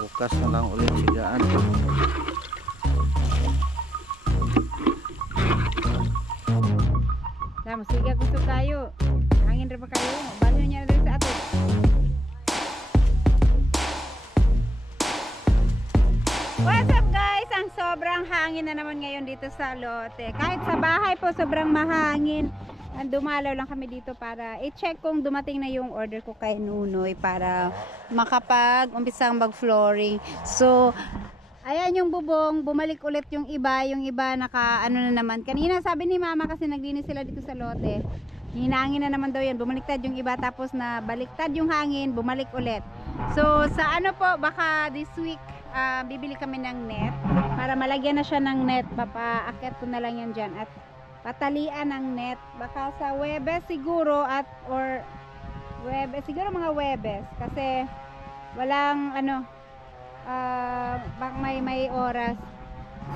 Bukas na lang ulit sigaan. Tama, sige gusto kayo. Hangin rin pa kayo. Balo niya na rin sa ato. What's up guys? Ang sobrang hangin na naman ngayon dito sa lote. Kahit sa bahay po sobrang mahangin. Dumalaw lang kami dito para i-check kung dumating na yung order ko kay Nunoy para makapag-umpisang mag-flooring. So, ayan yung bubong, bumalik ulit yung iba naka ano na naman. Kanina sabi ni mama kasi naglinis sila dito sa lote. Hinangin na naman daw yan, bumaliktad yung iba tapos na baliktad yung hangin, bumalik ulit. So, sa ano po, baka this week bibili kami ng net para malagyan na siya ng net. Papaakyat ko na lang yan dyan at patalian ng net baka sa Webes siguro or Webes siguro mga Webes kasi walang ano bak may oras.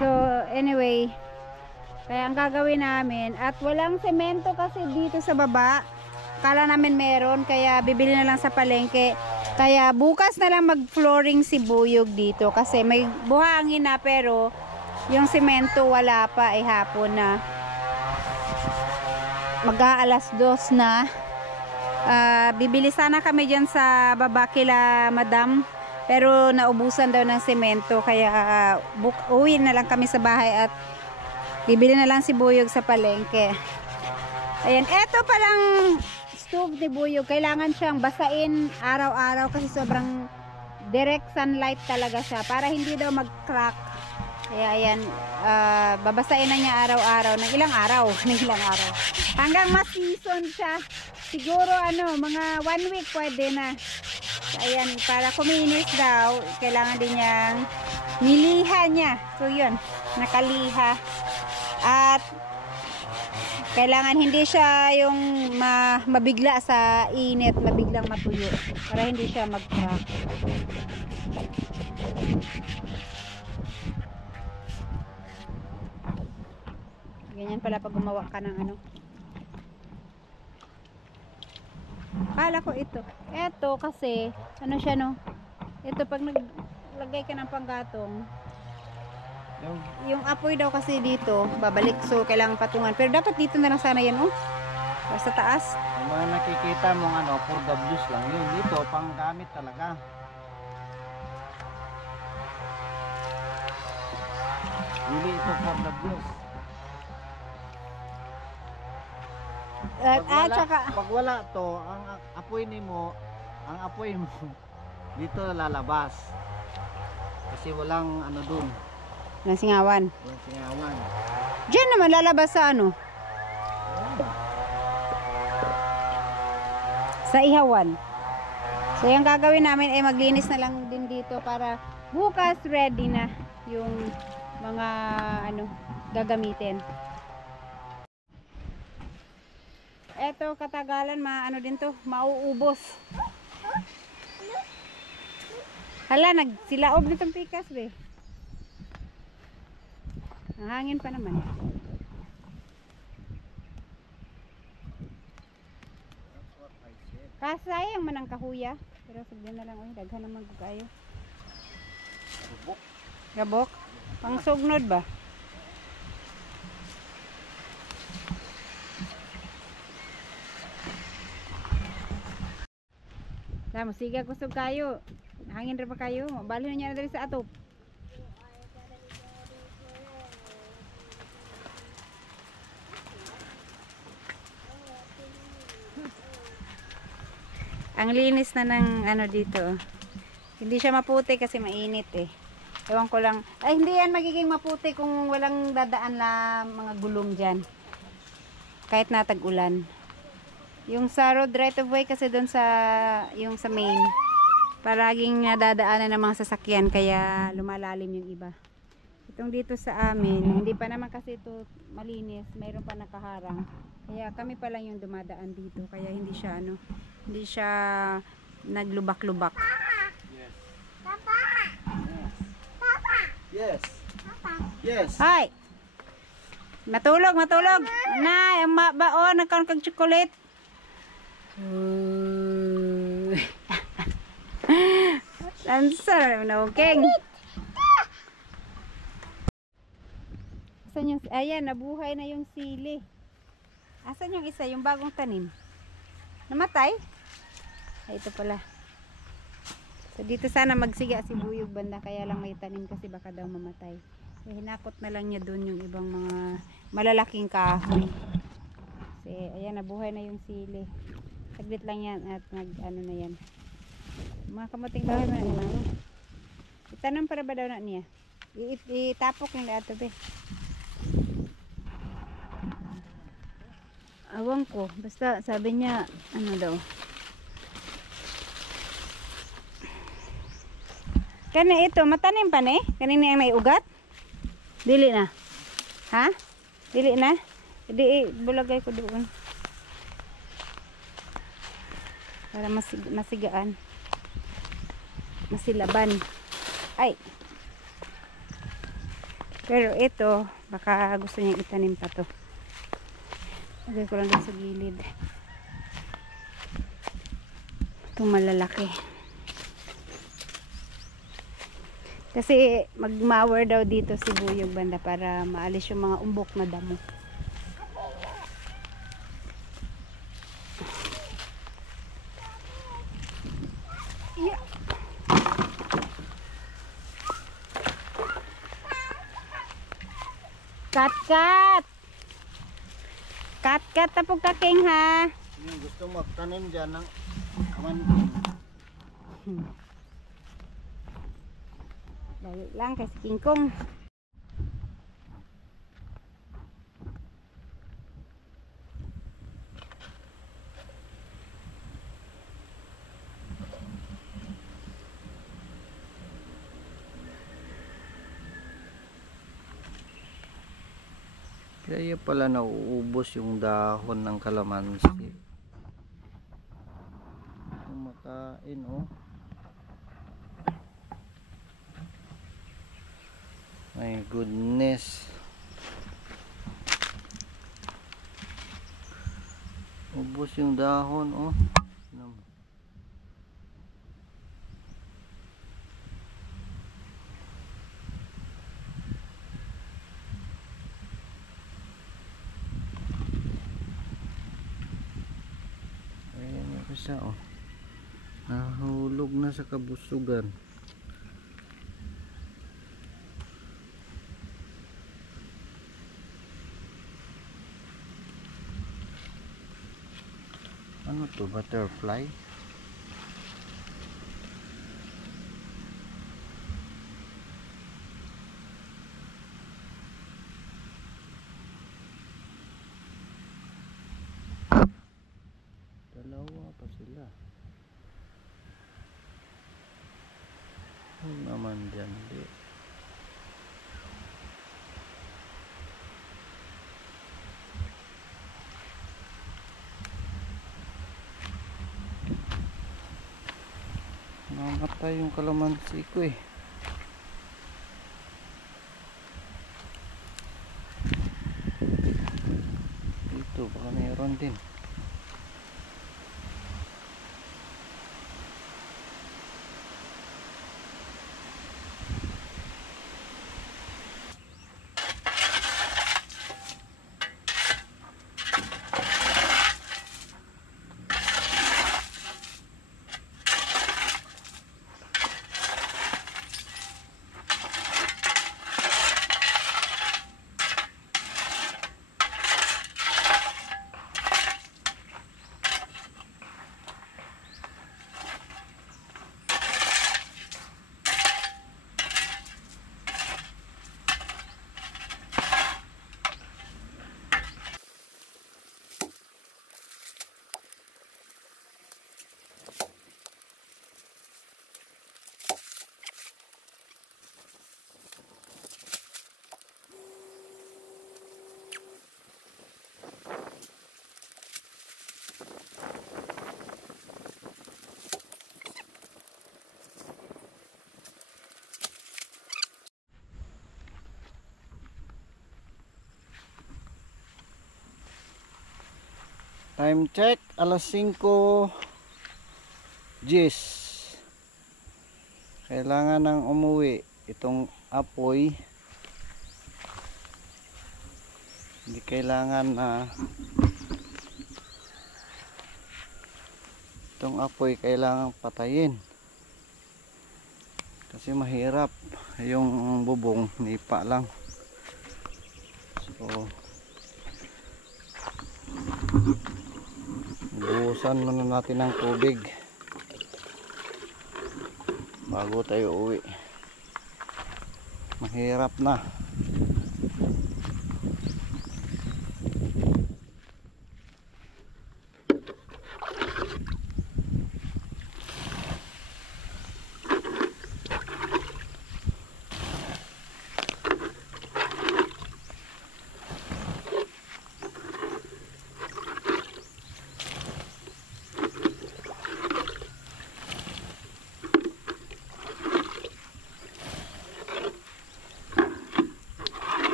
So anyway, kaya ang gagawin namin at walang semento kasi dito sa baba, kala namin meron kaya bibili na lang sa palengke. Kaya bukas na lang mag flooring si Buyog dito kasi may buhangin na pero yung semento wala pa, hapon na. Mag-aalas 2 na. Bibili sana kami dyan sa baba kila madam pero naubusan daw ng semento kaya uwi na lang kami sa bahay at bibili na lang si Buyog sa palengke. Ayan, eto palang stove ni Buyog, kailangan siyang basain araw-araw kasi sobrang direct sunlight talaga siya para hindi daw mag-crack. Kaya ayan, babasain na niya araw-araw ng ilang araw hanggang ma-season siya. Siguro ano, mga 1 week pwede na. So, ayan, para kuminis daw kailangan din niyang niliha niya. So yun, nakaliha at kailangan hindi siya yung mabigla sa init, mabiglang matuyo para hindi siya mag-crack. Ganyan pala pag gumawa ka ng ano. Kala ko ito. Ito kasi, ano siya no? Ito pag naglagay ka ng panggatong, yung apoy daw kasi dito, babalik. So, kailangan patungan. Pero dapat dito na lang sana yan, oh. Sa taas. Yung mga nakikita mong ano, for W's lang yun. Dito, pang gamit talaga. Hindi ito for W's. Pag wala to, ang apoy mo dito lalabas. Kasi walang ano dun. Walang singawan. Walang singawan. Diyan naman lalabas sa ano? Sa ihawan. So yung gagawin namin ay maglinis na lang din dito para bukas ready na yung mga ano gagamitin. Eto katagalan ano din to, mauubos. Hala, nagsilaob nitong pikas be. Ang hangin pa naman. Kasayang man ang kahuya. Pero sagdan na lang, daghan naman kayo. Gabok? Pang sugnod ba? Tama, sige gusto kayo. Hangin rin pa kayo. Balo niya na dali sa atop. Ang linis na ng ano dito. Hindi siya maputi kasi mainit eh. Ewan ko lang. Ay, hindi yan magiging maputi kung walang dadaan na mga gulong dyan. Kahit natag-ulan. Yung sa road right of way kasi doon sa yung sa main, palaging nadadaanan ng mga sasakyan kaya lumalalim yung iba. Itong dito sa amin, hindi pa naman kasi ito malinis, mayroon pa nakaharang. Kaya kami pa lang yung dumadaan dito, kaya hindi siya ano, hindi siya naglubak-lubak. Yes. Papa. Yes. Papa. Yes. Papa. Yes. Hi. Matulog. Na, baon nagkaon kag chocolate. Answer, no, King. Asan yung, ayan, nabuhay na yung sili. Asan yung isa, yung bagong tanim? Namatay? Ay, ito pala. So, dito sana magsiga si Buyog banda, kaya lang may tanim kasi baka daw mamatay. So, hinakot na lang niya dun yung ibang mga malalaking kahoy. Kasi, ayan, nabuhay na yung sili. Saglit lang yan at ano na yan. Mga kamuting kahoy na yan. Itanong para ba daw na niya? Itapok yung lahat be. Awang ko. Basta sabi niya, ano daw. Kana ito, matanim pa na eh. Kanina yung may ugat. Dili na. Ha? Dili na? Hindi, bulagay ko doon. Para masigaan. Masilaban. Ay. Pero ito, baka gusto niyang itanim pa to. Lagay ko lang din sa gilid. Itong malalaki. Kasi mag-mower daw dito si Buyog banda para maalis yung mga umbok na damo. Yeah. Kat! Kat tapog ka King ha. Yung gusto magtanim dyan ng kamanting. Dali lang kasi King Kong. Kaya pala nauubos yung dahon ng kalamansi. Kumakain oh. My goodness. Ubos yung dahon oh. Ayan yung isa oh. Nahulog na sa kabusugan. Ano to? Butterfly? Dalawa pa sila. Ano naman dyan? Di. Namatay yung kalamansi ko eh. Dito baka mayroon din. Time check, alas 5:10. Kailangan nang umuwi itong apoy. Hindi kailangan na itong apoy kailangan patayin. Kasi mahirap yung bubong, nipa lang. So buhusan muna natin ng tubig bago tayo uwi. Mahirap na.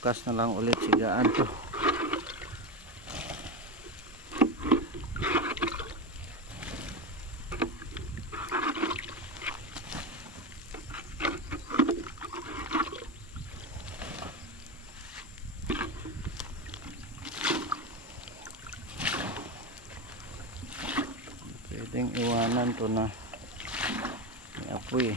Bukas na lang ulit sigaan to. Pwedeng iwanan to na may apoy.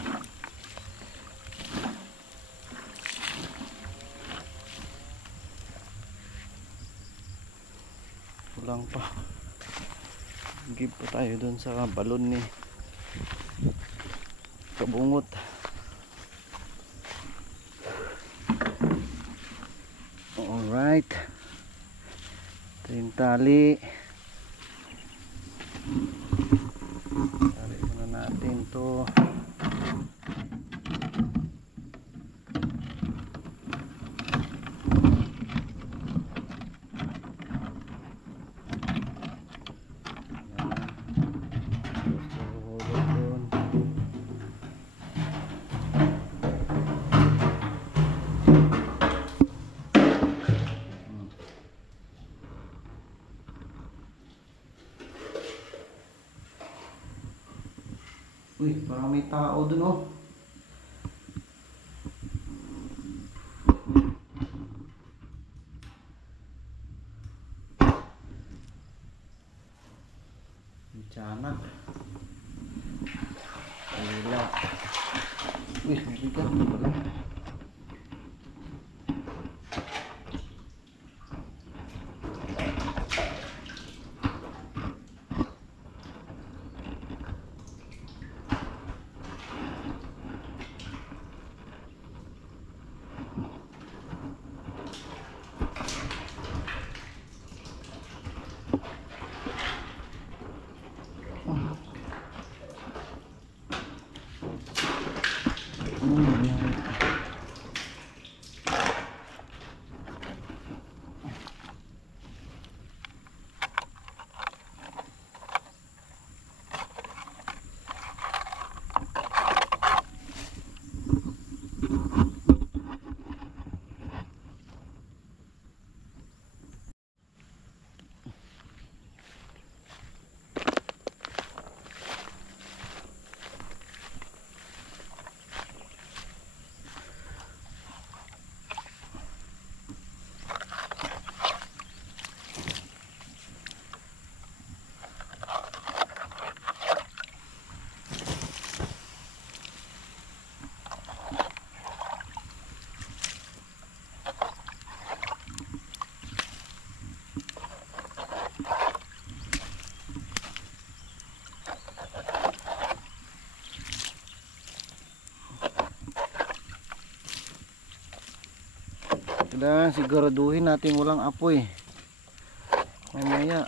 Kulang pa. Give pa tayo dun sa balon ni Kabungot. Alright. Ito yung tali. Tali muna natin to. Uy, parang may tao dun oh. May tiyanak. Wala. Uy, may bigat na pala. Kailangan siguraduhin natin walang apoy. Mamaya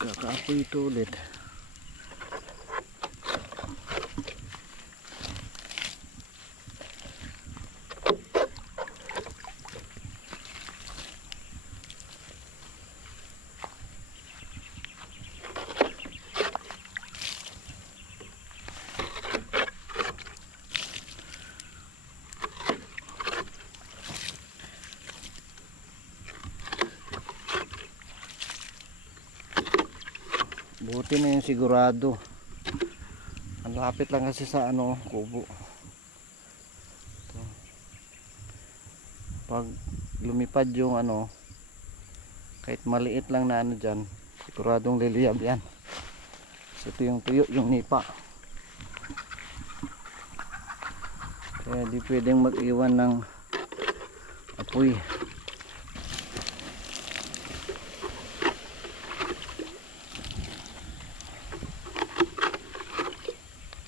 kakaapoy ito ulit. buti na yung sigurado. Ang lapit lang kasi sa ano, kubo. Ito. Pag lumipad yung ano, kahit maliit lang na ano dyan, siguradong liliyab yan. So, ito yung tuyo, yung nipa. Kaya di pwedeng mag-iwan ng apoy.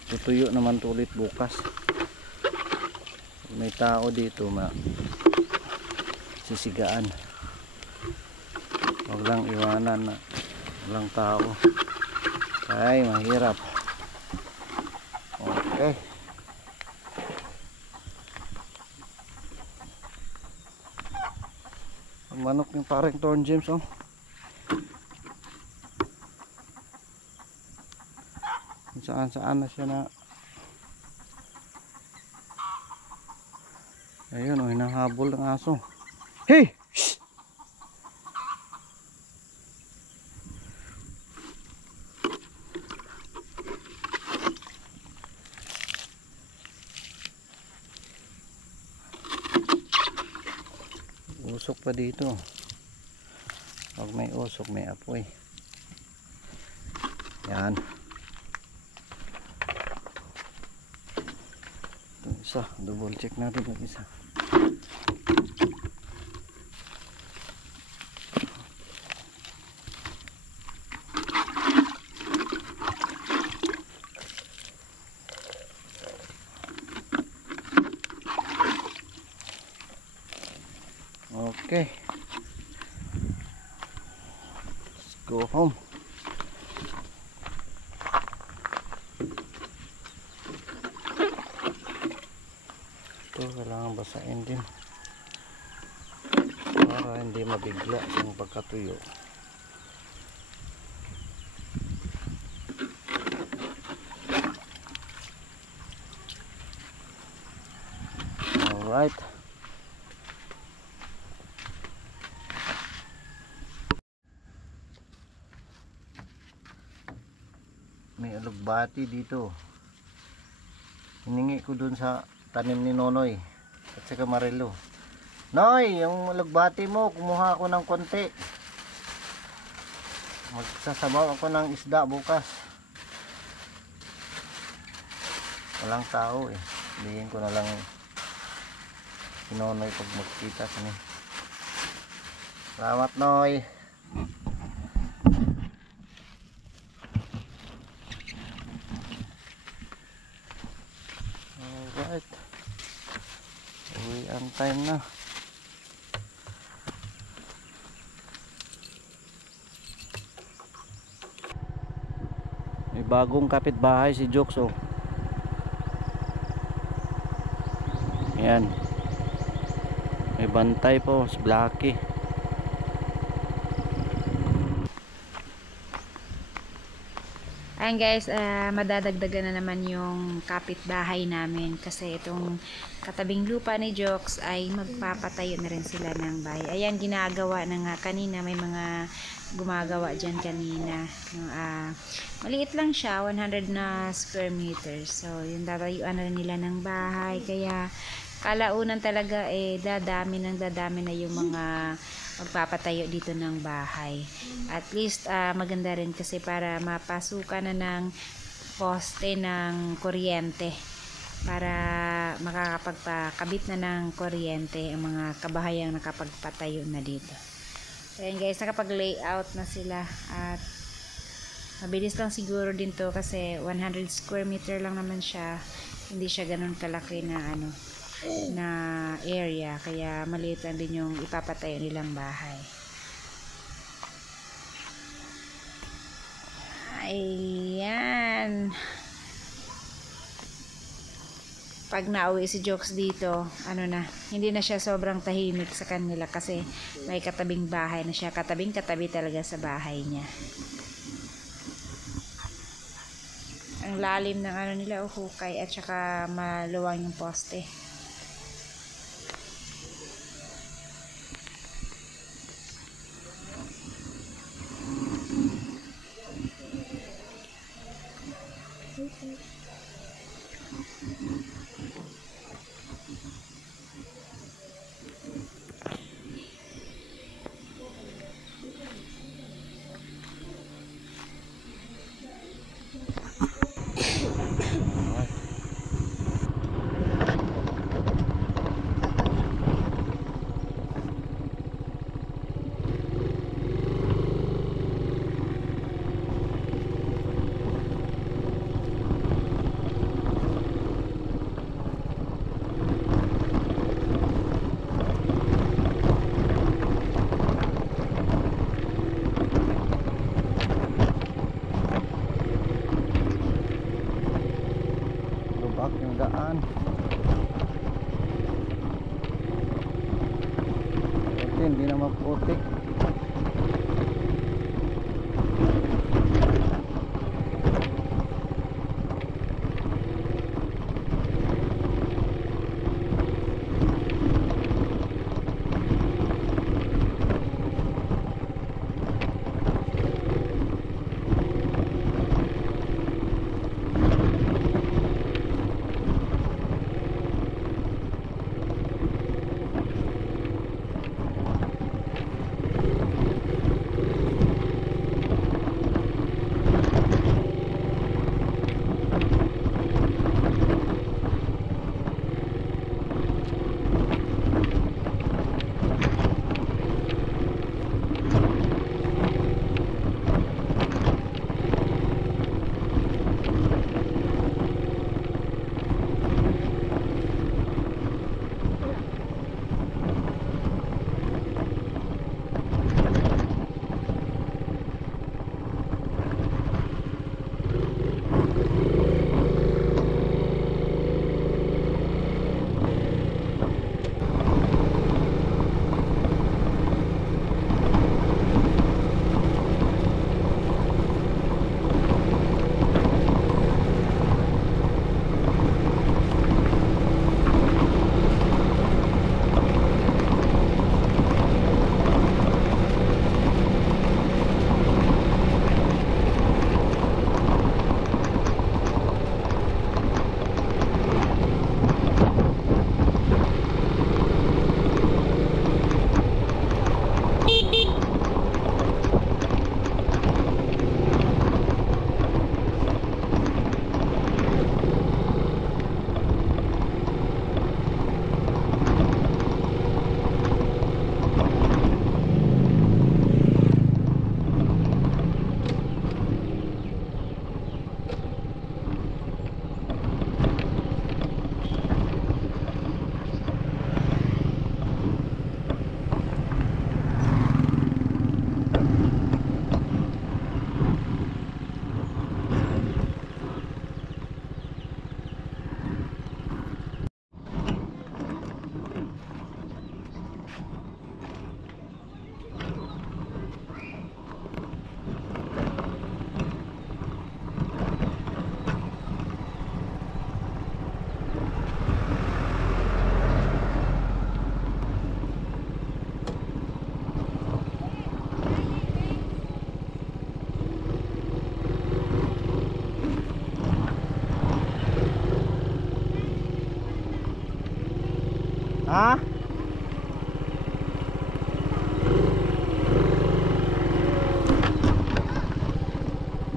Tutuyo naman ulit bukas. May tao dito, sisigaan. Huwag lang iwanan na walang tao. Ay, mahirap. Okay. Ang manok yung parang Torn James, oh. Saan na siya na. Ayun, oh, hinahabol ng aso. Hey! Shh! Usok pa dito. Pag may usok, may apoy. Yan. Itong isa, double check natin yung isa. Okay, let's go home. Ito kailangan basahin din para hindi mabigla yung pagkatuyo. Alright. May alugbati dito. Hiningi ko dun sa tanim ni Nonoy at saka Marilo. Noy, yung alugbati mo, kumuha ako ng konti. Magsasabaw ako ng isda bukas. Walang tao eh. Bigyan ko na lang si Nonoy pag magkita kami. Salamat, Noy. Alright, uwian time na. May bagong kapitbahay si Jokes, oh. Ayan, may bantay po si Blackie. Ayan guys, madadagdagan na naman yung kapitbahay namin kasi itong katabing lupa ni Jokes ay magpapatayo na rin sila ng bahay. Ayan, ginagawa na nga kanina, may mga gumagawa dyan kanina. Maliit lang siya, 100 na square meters. So, yung tatayuan na nila ng bahay. Kaya, kalaunan talaga dadami na yung mga magpapatayo dito ng bahay. At least maganda rin kasi para mapasukan na ng poste ng kuryente para makakapagpakabit na ng kuryente ang mga kabahayang nakapagpatayo na dito. So ayan guys, nakapag-layout na sila at mabilis lang siguro din to kasi 100 square meter lang naman siya. Hindi siya ganun kalaki na na area, kaya maliit lang din yung ipapatayo nilang bahay. Ayan, pag nauwi si Jokes dito, hindi na siya sobrang tahimik sa kanila kasi may katabing bahay na siya, katabi talaga sa bahay niya. Ang lalim ng nila, hukay, at saka maluwang yung poste. Lubak yung daan. Ito hindi na maputik. Ha?